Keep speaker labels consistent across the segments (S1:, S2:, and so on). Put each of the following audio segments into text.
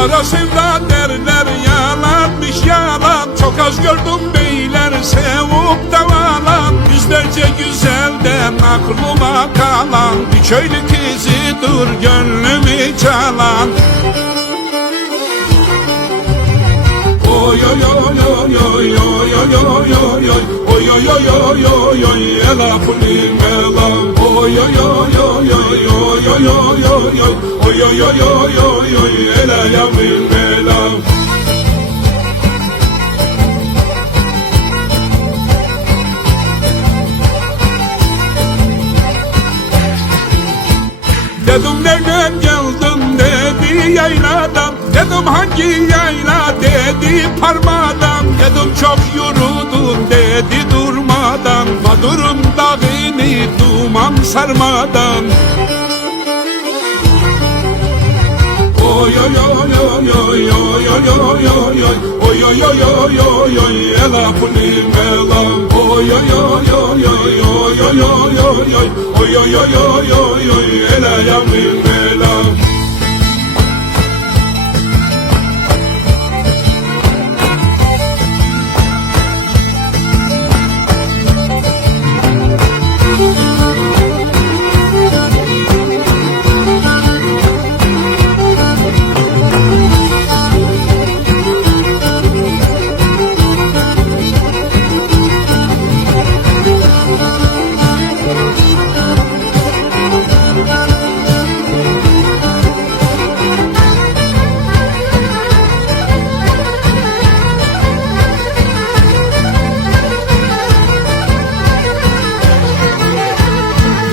S1: Kara sevda derler yalanmış yalan Çok az gördüm beyler sevip davalan Yüzlerce güzelden aklıma kalan Bir köylü kızıdır gönlümü çalan Oy oy oy oy oy oy oy oy oy oy Oy oy oy oy oy oy ela pulim ela Oy oy oy oy oy oy oy oy oy oy Oy oy oy oy oy ela yavrum ela Dedim nereden geldin dedi yayladan. Dedim hangi yayla dedi parmadan Dedim çok yoruldun dedi durmadan. Badurun dağını duman sarmadan Oy oy oy oy oy oy oy oy oy oy Oy oy oy oy oy oy ela pulim ela Oy oy oy oy oy oy oy oy oy oy Oy oy oy oy oy oy ela yavrum ela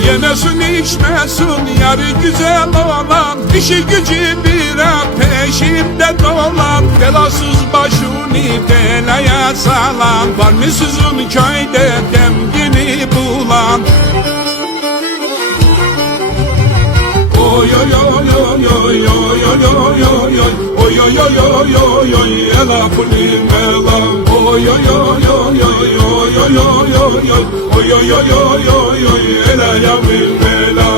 S1: Yemesin içmesin yarı güzel olan İşi gücü bira peşinde dolan. Belasız başını belaya salan. Var mı sizin köyde demgini Oy oy oy oy oy oy oy oy oy oy Oy oy oy oy oy ela pulim ela Oy oy oy oy oy oy oy oy oy oy Oy oy oy oy oy oy ela yavrum ela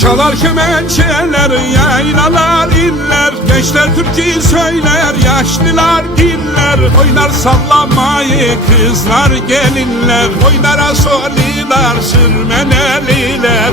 S1: Çalar kemençeler, yaylalar iller Gençler türkü söyler, yaşlılar diller Oynar sallamayı kızlar gelinler. Oynar asoliler, sürmeneliler